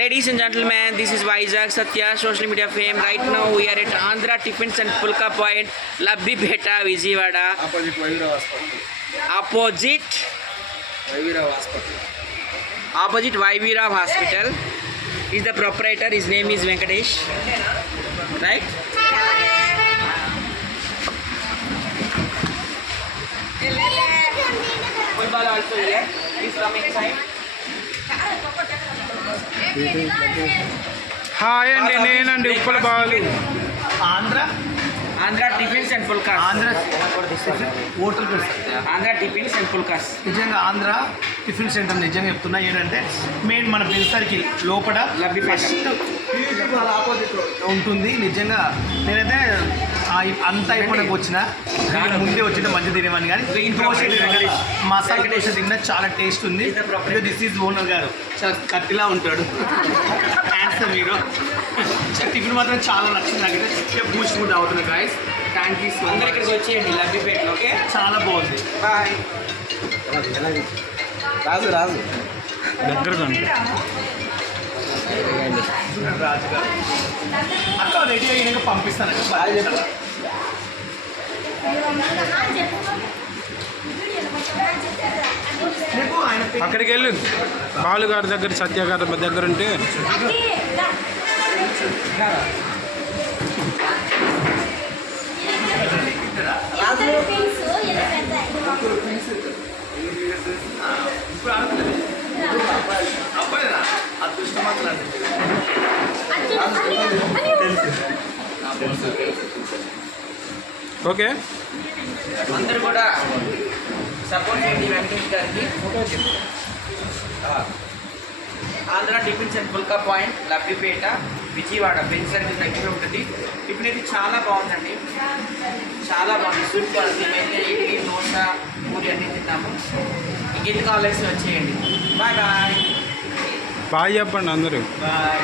Ladies and gentlemen, this is Vizag Satya, social media fame. Right now we are at Andhra Tiffins and Pulka Point, Labbipeta, Vijayawada. Opposite Vaivira Hospital. Opposite Vaivira Hospital. Opposite Vaivira Hospital. Is the proprietor. His name is Venkatesh. Right? Football also here. He's coming inside. Hi అండి, నేనండి Uppala Balu. Andhra Tiffins and Pulkas. Hotel పేరు Andhra Tiffins and Pulkas. నిజంగా Andhra tiffin centre నిజంగా చెప్తున్నా ఏంటంటే main మన bell circle లోపల Labbipet opposite ఉంటుంది. నిజంగా నేనైతే అంతా అయిపోయినాక వచ్చిన ముందే వచ్చిన మంచి తినేవాడిని కానీ మసాలా దోశ తిన్నా చాలా టేస్ట్ ఉంది. దిస్ ఈజ్ ఓనర్ గారు చాలా కత్తిలా ఉంటాడు. థ్యాంక్స్ మీరు. టిఫిన్ మాత్రం చాలా నచ్చింది నాకైతే. బూస్ట్ ఫుడ్ అవుతుంది గాయస్. థ్యాంక్ యూ సో అందరు మచ్. ఇక్కడికి వచ్చేయండి లబ్బిపేటలో. ఓకే, చాలా బాగుంది. బాయ్. రాజు దగ్గర రాజు గారు అక్క రెడీ అయినాక పంపిస్తాను. రేపు ఆయన అక్కడికి వెళ్ళు. బాలు గారి దగ్గర, సత్య గారి దగ్గర ఉంటే అబ్బాయినా అదృష్టం మాత్రం ఓకే. అందరూ కూడా సపోర్ట్ చేయండి వెంకటేష్ గారికి. Andhra tiffins and pulka point, Labbipet, Vijayawada bench circle దగ్గర ఉంటుంది. టిఫిన్ అయితే చాలా బాగుందండి, చాలా బాగుంది. సూపర్. మేమైతే ఇడ్లీ, దోశ, పూరి అన్నీ తిన్నాము. ఇంకెందుకు కావాల్సి వచ్చేయండి. Bye bye. బాయ్ చెప్పండి అందరూ. బాయ్.